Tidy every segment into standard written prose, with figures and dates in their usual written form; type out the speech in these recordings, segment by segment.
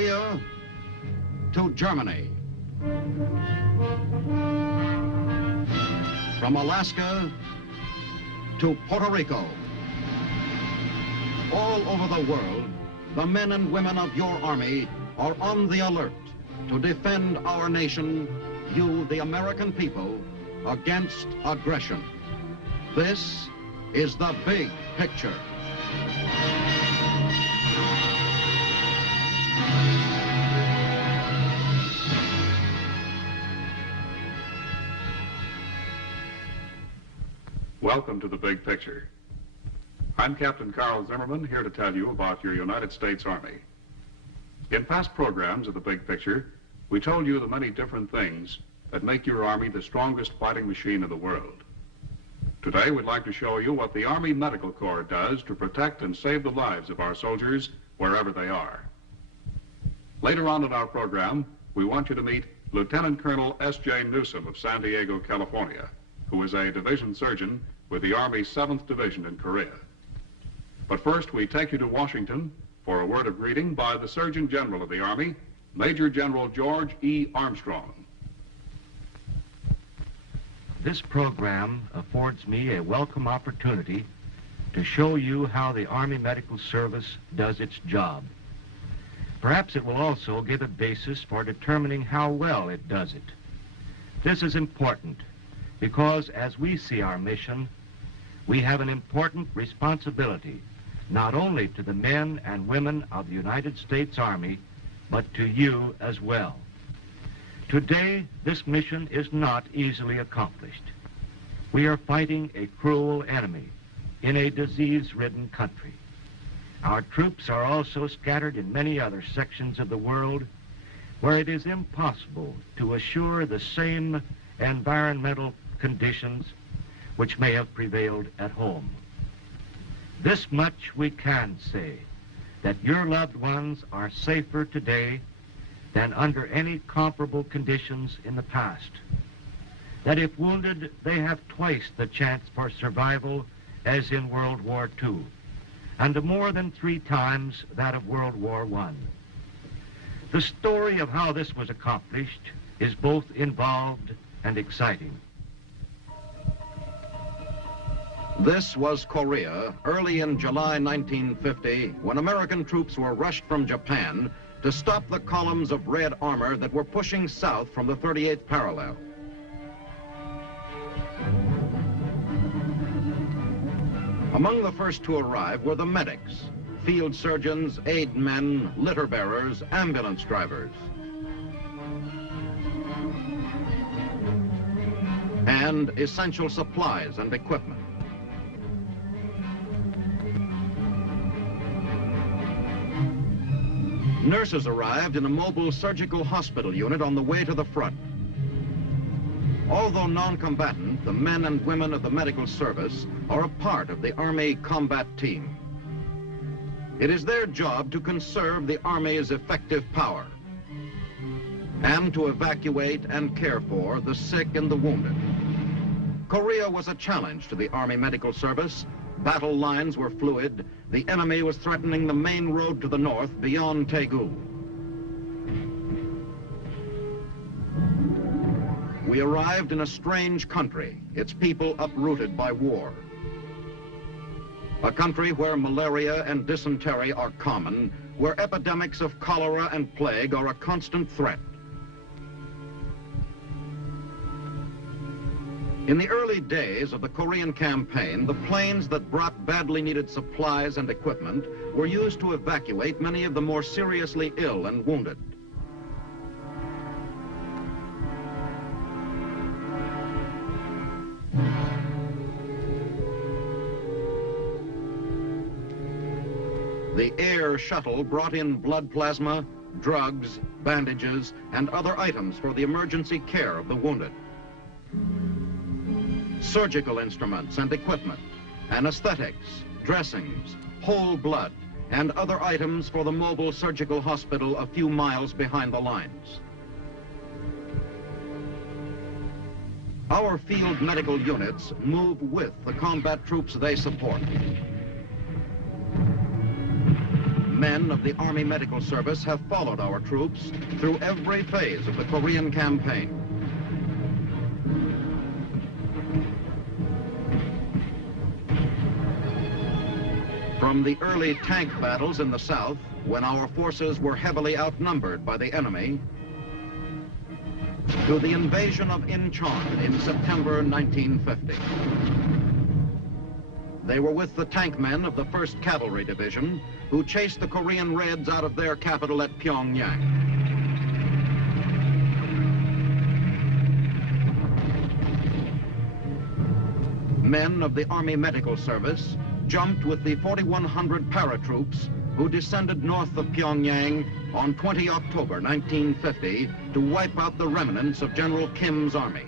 Korea to Germany. From Alaska to Puerto Rico. All over the world, the men and women of your Army are on the alert to defend our nation, you, the American people, against aggression. This is the big picture. Welcome to the big picture. I'm Captain Carl Zimmerman, here to tell you about your United States Army. In past programs of the big picture, we told you the many different things that make your Army the strongest fighting machine in the world. Today, we'd like to show you what the Army Medical Corps does to protect and save the lives of our soldiers wherever they are. Later on in our program, we want you to meet Lieutenant Colonel S.J. Newsom of San Diego, California, who is a division surgeon with the Army's 7th Division in Korea. But first, we take you to Washington for a word of greeting by the Surgeon General of the Army, Major General George E. Armstrong. This program affords me a welcome opportunity to show you how the Army Medical Service does its job. Perhaps it will also give a basis for determining how well it does it. This is important because as we see our mission, we have an important responsibility not only to the men and women of the United States Army, but to you as well. Today, this mission is not easily accomplished. We are fighting a cruel enemy in a disease-ridden country. Our troops are also scattered in many other sections of the world where it is impossible to assure the same environmental conditions which may have prevailed at home. This much we can say, that your loved ones are safer today than under any comparable conditions in the past. That if wounded, they have twice the chance for survival as in World War II, and more than 3 times that of World War I. The story of how this was accomplished is both involved and exciting. This was Korea early in July 1950 when American troops were rushed from Japan to stop the columns of red armor that were pushing south from the 38th parallel. Among the first to arrive were the medics, field surgeons, aid men, litter bearers, ambulance drivers, and essential supplies and equipment. Nurses arrived in a mobile surgical hospital unit on the way to the front. Although non-combatant, the men and women of the medical service are a part of the Army combat team. It is their job to conserve the Army's effective power and to evacuate and care for the sick and the wounded. Korea was a challenge to the Army Medical Service. Battle lines were fluid. The enemy was threatening the main road to the north beyond Daegu. We arrived in a strange country, its people uprooted by war. A country where malaria and dysentery are common, where epidemics of cholera and plague are a constant threat. In the early days of the Korean campaign, the planes that brought badly needed supplies and equipment were used to evacuate many of the more seriously ill and wounded. The air shuttle brought in blood plasma, drugs, bandages, and other items for the emergency care of the wounded. Surgical instruments and equipment, anesthetics, dressings, whole blood, and other items for the mobile surgical hospital a few miles behind the lines. Our field medical units move with the combat troops they support. Men of the Army Medical Service have followed our troops through every phase of the Korean campaign. From the early tank battles in the south, when our forces were heavily outnumbered by the enemy, to the invasion of Incheon in September 1950. They were with the tank men of the 1st Cavalry Division, who chased the Korean Reds out of their capital at Pyongyang. Men of the Army Medical Service jumped with the 4,100 paratroops who descended north of Pyongyang on 20 October 1950 to wipe out the remnants of General Kim's army.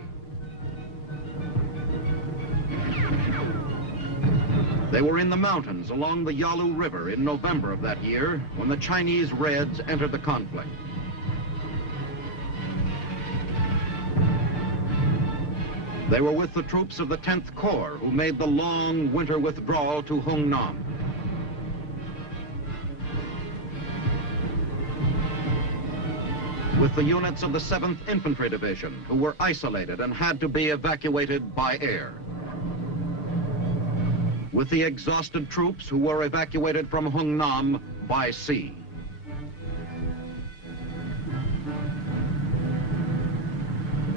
They were in the mountains along the Yalu River in November of that year when the Chinese Reds entered the conflict. They were with the troops of the 10th Corps who made the long winter withdrawal to Hungnam. With the units of the 7th Infantry Division who were isolated and had to be evacuated by air. With the exhausted troops who were evacuated from Hungnam by sea.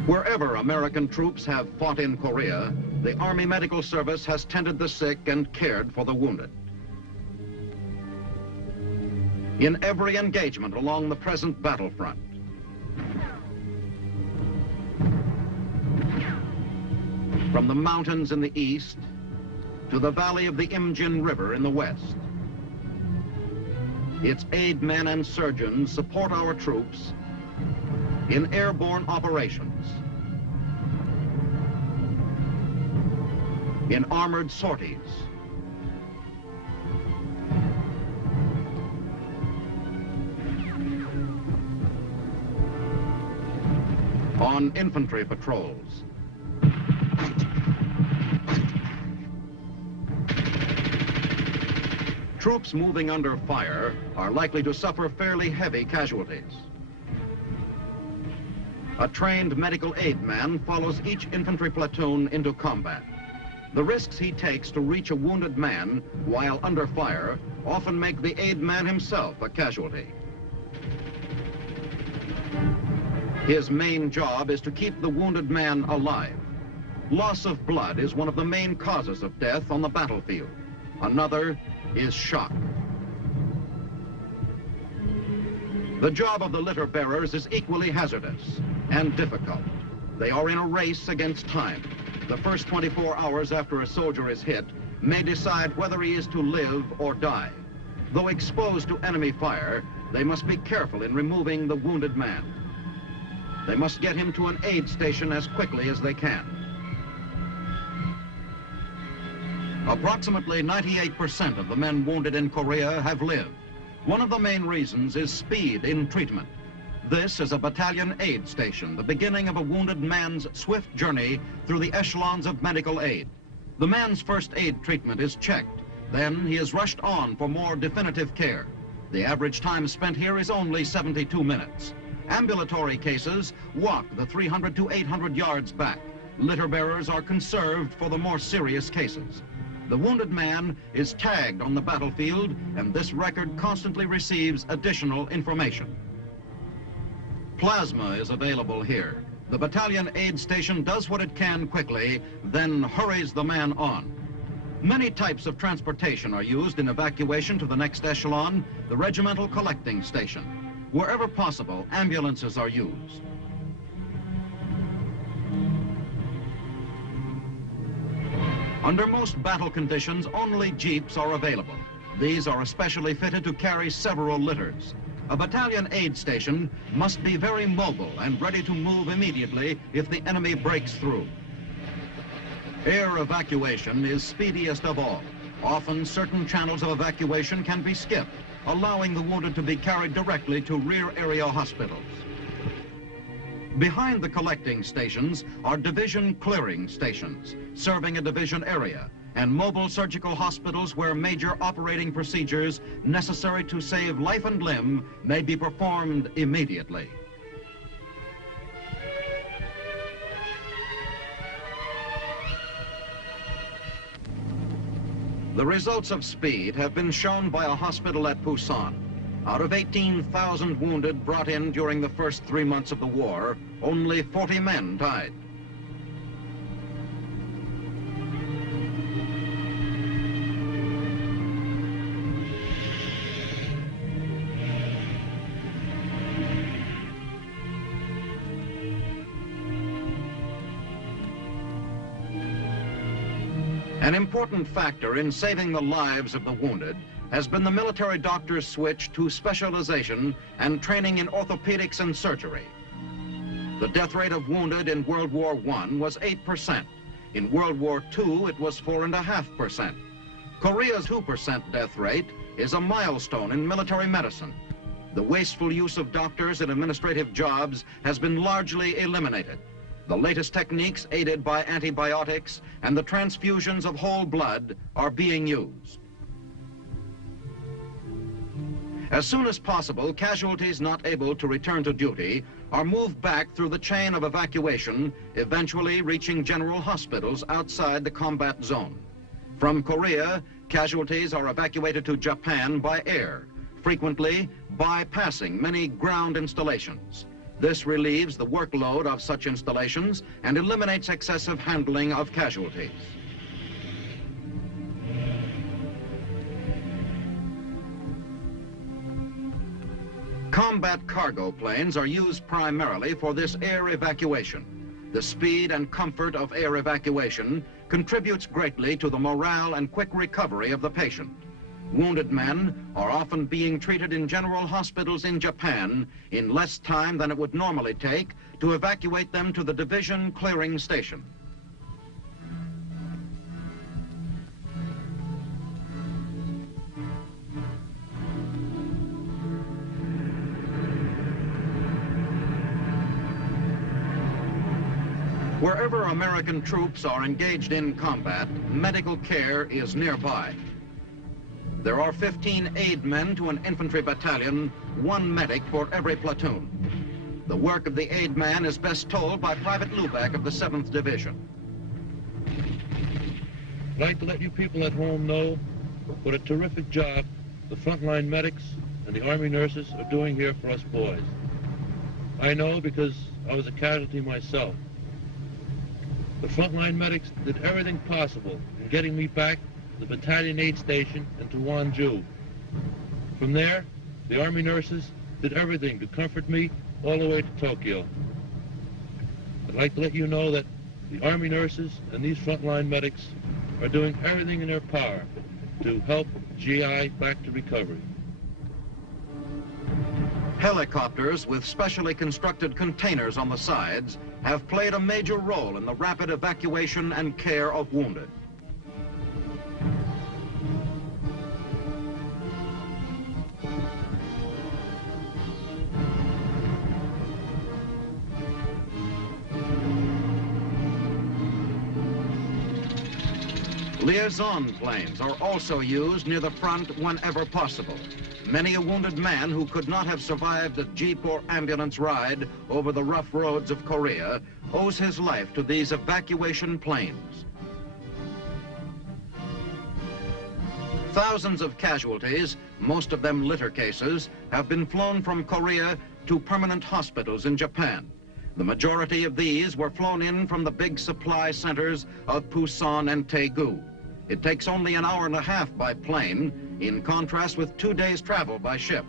Wherever American troops have fought in Korea, the Army Medical Service has tended the sick and cared for the wounded. In every engagement along the present battlefront, from the mountains in the east to the valley of the Imjin River in the west, its aid men and surgeons support our troops in airborne operations, in armored sorties, on infantry patrols, troops moving under fire are likely to suffer fairly heavy casualties. A trained medical aid man follows each infantry platoon into combat. The risks he takes to reach a wounded man while under fire often make the aid man himself a casualty. His main job is to keep the wounded man alive. Loss of blood is one of the main causes of death on the battlefield. Another is shock. The job of the litter bearers is equally hazardous and difficult. They are in a race against time. The first 24 hours after a soldier is hit may decide whether he is to live or die. Though exposed to enemy fire, they must be careful in removing the wounded man. They must get him to an aid station as quickly as they can. Approximately 98% of the men wounded in Korea have lived. One of the main reasons is speed in treatment. This is a battalion aid station, the beginning of a wounded man's swift journey through the echelons of medical aid. The man's first aid treatment is checked. Then he is rushed on for more definitive care. The average time spent here is only 72 minutes. Ambulatory cases walk the 300 to 800 yards back. Litter bearers are conserved for the more serious cases. The wounded man is tagged on the battlefield, and this record constantly receives additional information. Plasma is available here. The battalion aid station does what it can quickly, then hurries the man on. Many types of transportation are used in evacuation to the next echelon, the regimental collecting station. Wherever possible, ambulances are used. Under most battle conditions, only jeeps are available. These are especially fitted to carry several litters. A battalion aid station must be very mobile and ready to move immediately if the enemy breaks through. Air evacuation is speediest of all. Often, certain channels of evacuation can be skipped, allowing the wounded to be carried directly to rear area hospitals. Behind the collecting stations are division clearing stations, serving a division area. and mobile surgical hospitals where major operating procedures necessary to save life and limb may be performed immediately. The results of speed have been shown by a hospital at Busan. Out of 18,000 wounded brought in during the first 3 months of the war, only 40 men died. An important factor in saving the lives of the wounded has been the military doctor's switch to specialization and training in orthopedics and surgery. The death rate of wounded in World War I was 8%. In World War II, it was 4.5%. Korea's 2% death rate is a milestone in military medicine. The wasteful use of doctors in administrative jobs has been largely eliminated. The latest techniques, aided by antibiotics and the transfusions of whole blood, are being used. As soon as possible, casualties not able to return to duty are moved back through the chain of evacuation, eventually reaching general hospitals outside the combat zone. From Korea, casualties are evacuated to Japan by air, frequently bypassing many ground installations. This relieves the workload of such installations and eliminates excessive handling of casualties. Combat cargo planes are used primarily for this air evacuation. The speed and comfort of air evacuation contributes greatly to the morale and quick recovery of the patient. Wounded men are often being treated in general hospitals in Japan in less time than it would normally take to evacuate them to the division clearing station. Wherever American troops are engaged in combat, medical care is nearby. There are 15 aid men to an infantry battalion, 1 medic for every platoon. The work of the aid man is best told by Private Lubeck of the 7th Division. I'd like to let you people at home know what a terrific job the frontline medics and the Army nurses are doing here for us boys. I know because I was a casualty myself. The frontline medics did everything possible in getting me back the battalion aid station and to Wonju. From there, the Army nurses did everything to comfort me all the way to Tokyo. I'd like to let you know that the Army nurses and these frontline medics are doing everything in their power to help GI back to recovery. Helicopters with specially constructed containers on the sides have played a major role in the rapid evacuation and care of wounded. Liaison planes are also used near the front whenever possible. Many a wounded man who could not have survived a jeep or ambulance ride over the rough roads of Korea owes his life to these evacuation planes. Thousands of casualties, most of them litter cases, have been flown from Korea to permanent hospitals in Japan. The majority of these were flown in from the big supply centers of Busan and Daegu. It takes only an hour and a half by plane, in contrast with 2 days' travel by ship.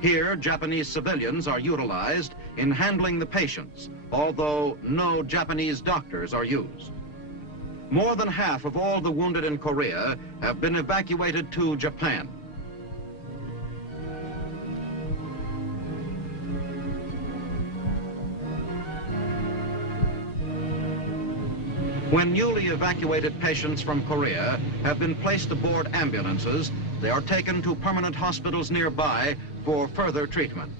Here, Japanese civilians are utilized in handling the patients, although no Japanese doctors are used. More than half of all the wounded in Korea have been evacuated to Japan. When newly evacuated patients from Korea have been placed aboard ambulances, they are taken to permanent hospitals nearby for further treatment.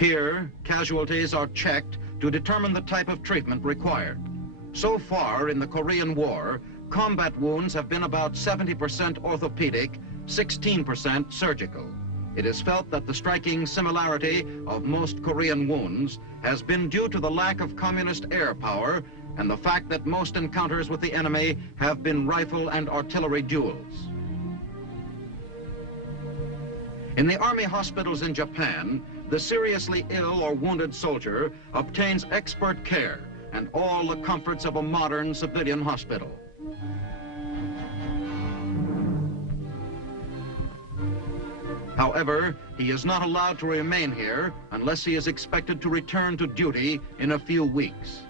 Here, casualties are checked to determine the type of treatment required. So far in the Korean War, combat wounds have been about 70% orthopedic, 16% surgical. It is felt that the striking similarity of most Korean wounds has been due to the lack of communist air power and the fact that most encounters with the enemy have been rifle and artillery duels. In the army hospitals in Japan, the seriously ill or wounded soldier obtains expert care and all the comforts of a modern civilian hospital. However, he is not allowed to remain here unless he is expected to return to duty in a few weeks.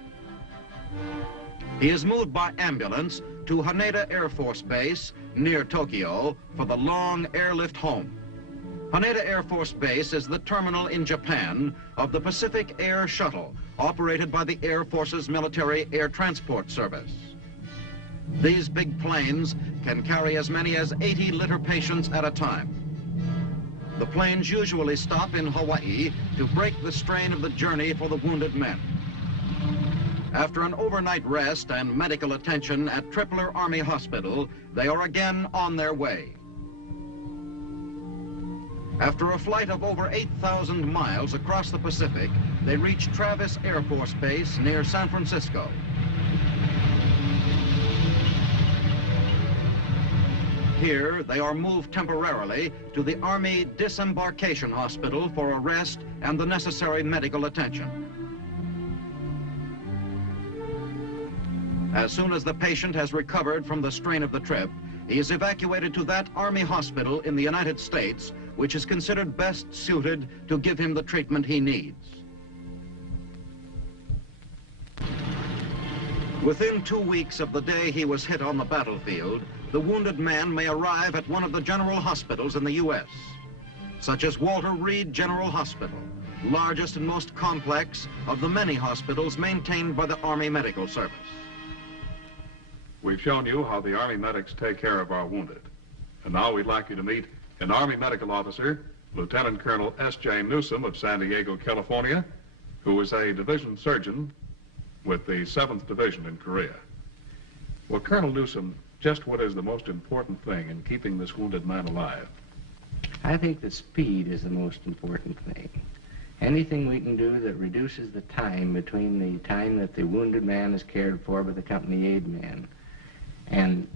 He is moved by ambulance to Haneda Air Force Base near Tokyo for the long airlift home. Haneda Air Force Base is the terminal in Japan of the Pacific Air Shuttle, operated by the Air Force's Military Air Transport Service. These big planes can carry as many as 80-liter patients at a time. The planes usually stop in Hawaii to break the strain of the journey for the wounded men. After an overnight rest and medical attention at Tripler Army Hospital, they are again on their way. After a flight of over 8,000 miles across the Pacific, they reach Travis Air Force Base near San Francisco. Here, they are moved temporarily to the Army Disembarkation Hospital for a rest and the necessary medical attention. As soon as the patient has recovered from the strain of the trip, he is evacuated to that Army hospital in the United States, which is considered best suited to give him the treatment he needs. Within 2 weeks of the day he was hit on the battlefield, the wounded man may arrive at one of the general hospitals in the U.S., such as Walter Reed General Hospital, largest and most complex of the many hospitals maintained by the Army Medical Service. We've shown you how the Army medics take care of our wounded. And now we'd like you to meet an Army medical officer, Lieutenant Colonel S.J. Newsom of San Diego, California, who was a division surgeon with the 7th Division in Korea. Well, Colonel Newsom, just what is the most important thing in keeping this wounded man alive? I think that speed is the most important thing. Anything we can do that reduces the time between the time that the wounded man is cared for by the company aid man and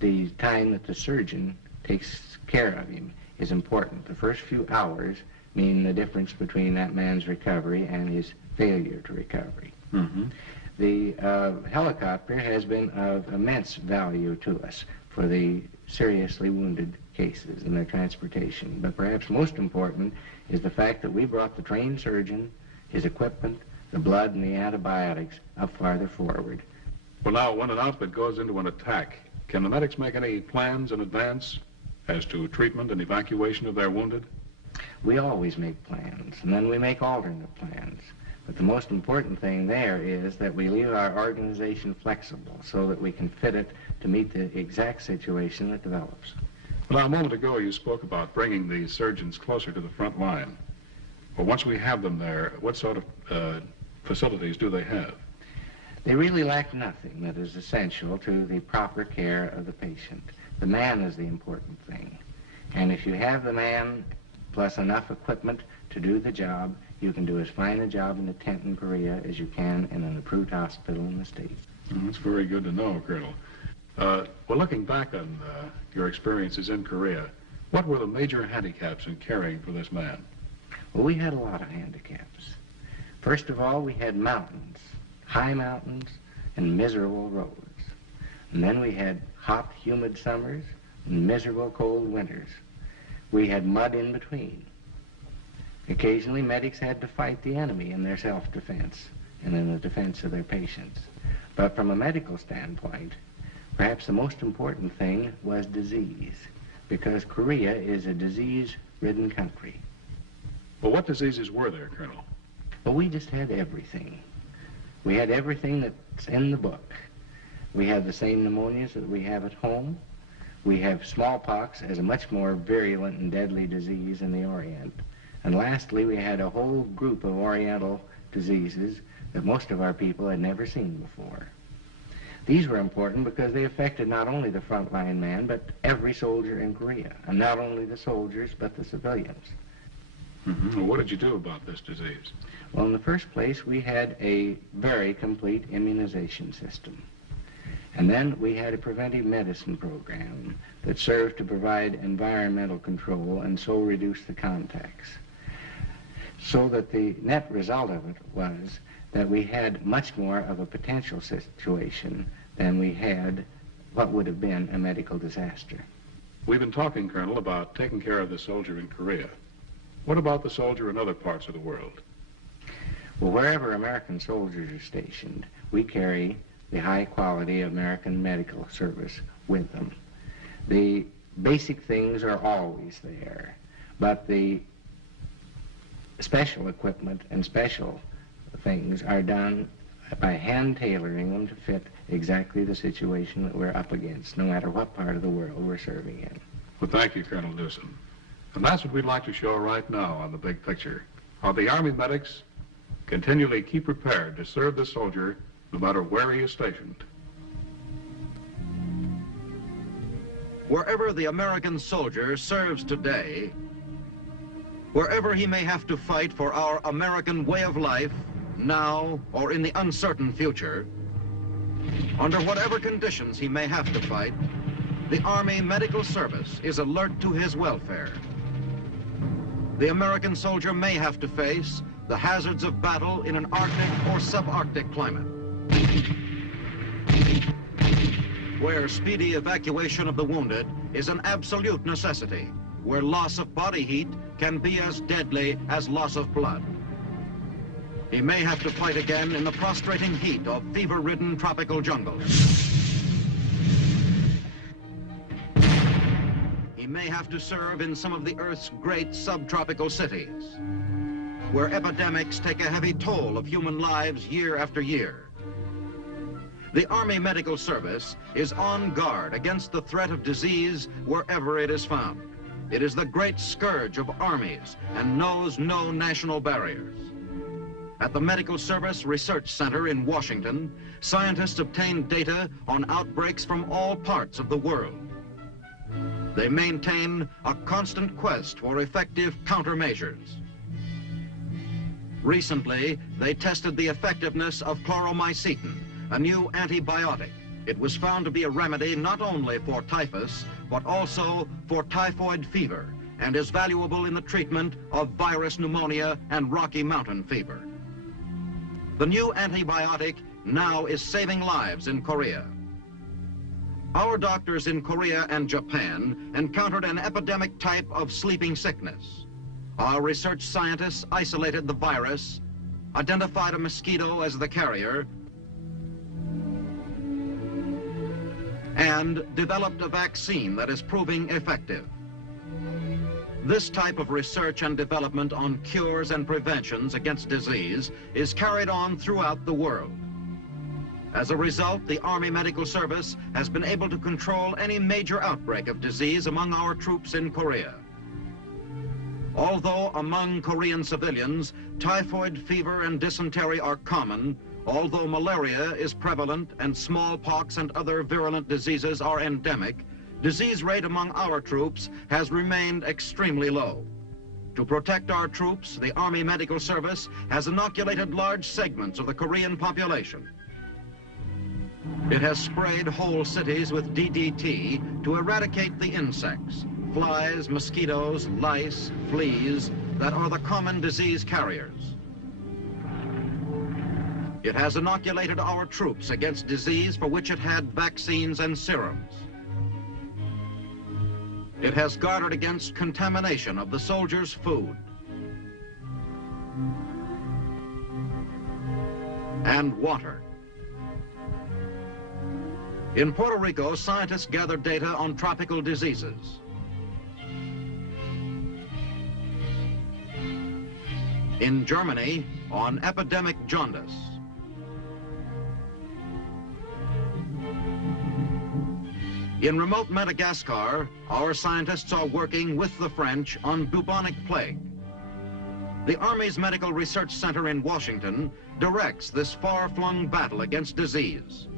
the time that the surgeon takes care of him is important. The first few hours mean the difference between that man's recovery and his failure to recovery. Mm-hmm. The helicopter has been of immense value to us for the seriously wounded cases and their transportation. But perhaps most important is the fact that we brought the trained surgeon, his equipment, the blood, and the antibiotics up farther forward. Well, now, when an outfit goes into an attack, can the medics make any plans in advance as to treatment and evacuation of their wounded? We always make plans, and then we make alternate plans. But the most important thing there is that we leave our organization flexible so that we can fit it to meet the exact situation that develops. Well, now, a moment ago you spoke about bringing the surgeons closer to the front line. Well, once we have them there, what sort of facilities do they have? They really lack nothing that is essential to the proper care of the patient. The man is the important thing. And if you have the man plus enough equipment to do the job, you can do as fine a job in a tent in Korea as you can in an approved hospital in the States. That's very good to know, Colonel. Well, looking back on your experiences in Korea, what were the major handicaps in caring for this man? Well, we had a lot of handicaps. First of all, we had mountains, high mountains, and miserable roads. And then we had hot, humid summers and miserable cold winters. We had mud in between. Occasionally, medics had to fight the enemy in their self-defense and in the defense of their patients. But from a medical standpoint, perhaps the most important thing was disease, because Korea is a disease-ridden country. Well, what diseases were there, Colonel? Well, we just had everything. We had everything that's in the book. We have the same pneumonias that we have at home. We have smallpox as a much more virulent and deadly disease in the Orient. And lastly, we had a whole group of Oriental diseases that most of our people had never seen before. These were important because they affected not only the frontline man, but every soldier in Korea, and not only the soldiers, but the civilians. Well, what did you do about this disease? Well, in the first place, we had a very complete immunization system. And then we had a preventive medicine program that served to provide environmental control and so reduce the contacts. So that the net result of it was that we had much more of a potential situation than we had what would have been a medical disaster. We've been talking, Colonel, about taking care of the soldier in Korea. What about the soldier in other parts of the world? Well, wherever American soldiers are stationed, we carry the high quality American medical service with them. The basic things are always there, but the special equipment and special things are done by hand tailoring them to fit exactly the situation that we're up against, no matter what part of the world we're serving in. Well, thank you, Colonel Newsom. And that's what we'd like to show right now on the big picture, how the Army medics continually keep prepared to serve the soldier no matter where he is stationed. Wherever the American soldier serves today, wherever he may have to fight for our American way of life, now or in the uncertain future, under whatever conditions he may have to fight, the Army Medical Service is alert to his welfare. The American soldier may have to face the hazards of battle in an Arctic or subarctic climate, where speedy evacuation of the wounded is an absolute necessity, where loss of body heat can be as deadly as loss of blood. He may have to fight again in the prostrating heat of fever-ridden tropical jungles. He may have to serve in some of the Earth's great subtropical cities, where epidemics take a heavy toll of human lives year after year. The Army Medical Service is on guard against the threat of disease wherever it is found. It is the great scourge of armies and knows no national barriers. At the Medical Service Research Center in Washington, scientists obtain data on outbreaks from all parts of the world. They maintain a constant quest for effective countermeasures. Recently, they tested the effectiveness of chloromycetin, a new antibiotic. It was found to be a remedy not only for typhus, but also for typhoid fever, and is valuable in the treatment of virus pneumonia and Rocky Mountain fever. The new antibiotic now is saving lives in Korea. Our doctors in Korea and Japan encountered an epidemic type of sleeping sickness. Our research scientists isolated the virus, identified a mosquito as the carrier, and developed a vaccine that is proving effective. This type of research and development on cures and preventions against disease is carried on throughout the world. As a result, the Army Medical Service has been able to control any major outbreak of disease among our troops in Korea. Although among Korean civilians, typhoid fever and dysentery are common, although malaria is prevalent and smallpox and other virulent diseases are endemic, disease rate among our troops has remained extremely low. To protect our troops, the Army Medical Service has inoculated large segments of the Korean population. It has sprayed whole cities with DDT to eradicate the insects, flies, mosquitoes, lice, fleas, that are the common disease carriers. It has inoculated our troops against disease for which it had vaccines and serums. It has guarded against contamination of the soldiers' food and water. In Puerto Rico, scientists gathered data on tropical diseases. In Germany, on epidemic jaundice. In remote Madagascar, our scientists are working with the French on bubonic plague. The Army's Medical Research Center in Washington directs this far-flung battle against disease.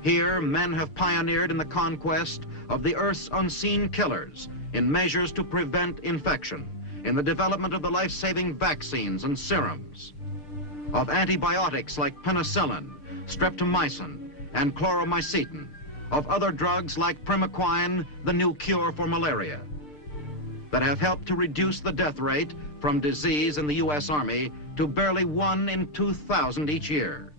Here, men have pioneered in the conquest of the Earth's unseen killers in measures to prevent infection, in the development of the life-saving vaccines and serums, of antibiotics like penicillin, streptomycin, and chloromycetin, of other drugs like primaquine, the new cure for malaria, that have helped to reduce the death rate from disease in the U.S. Army to barely 1 in 2,000 each year.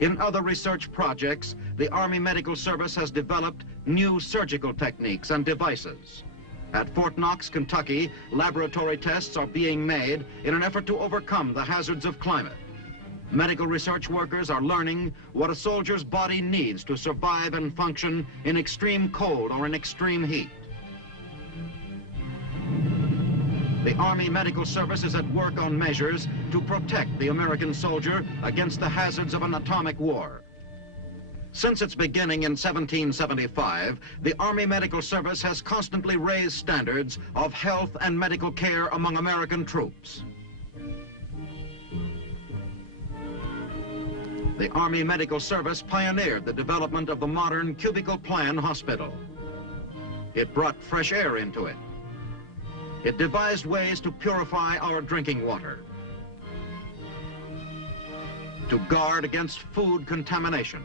In other research projects, the Army Medical Service has developed new surgical techniques and devices. At Fort Knox, Kentucky, laboratory tests are being made in an effort to overcome the hazards of climate. Medical research workers are learning what a soldier's body needs to survive and function in extreme cold or in extreme heat. The Army Medical Service is at work on measures to protect the American soldier against the hazards of an atomic war. Since its beginning in 1775, the Army Medical Service has constantly raised standards of health and medical care among American troops. The Army Medical Service pioneered the development of the modern cubicle plan hospital. It brought fresh air into it. It devised ways to purify our drinking water, to guard against food contamination.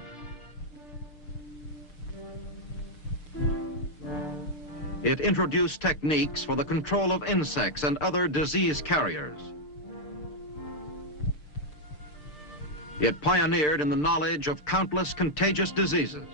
It introduced techniques for the control of insects and other disease carriers. It pioneered in the knowledge of countless contagious diseases.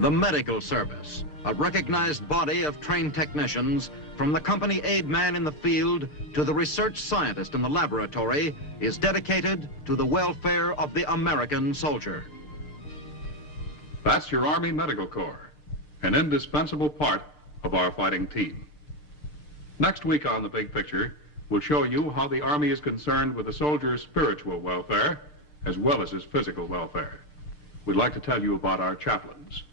The Medical Service, a recognized body of trained technicians, from the company aid man in the field to the research scientist in the laboratory, is dedicated to the welfare of the American soldier. That's your Army Medical Corps, an indispensable part of our fighting team. Next week on The Big Picture, we'll show you how the Army is concerned with the soldier's spiritual welfare as well as his physical welfare. We'd like to tell you about our chaplains.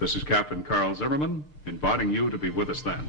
This is Captain Carl Zimmerman, inviting you to be with us then.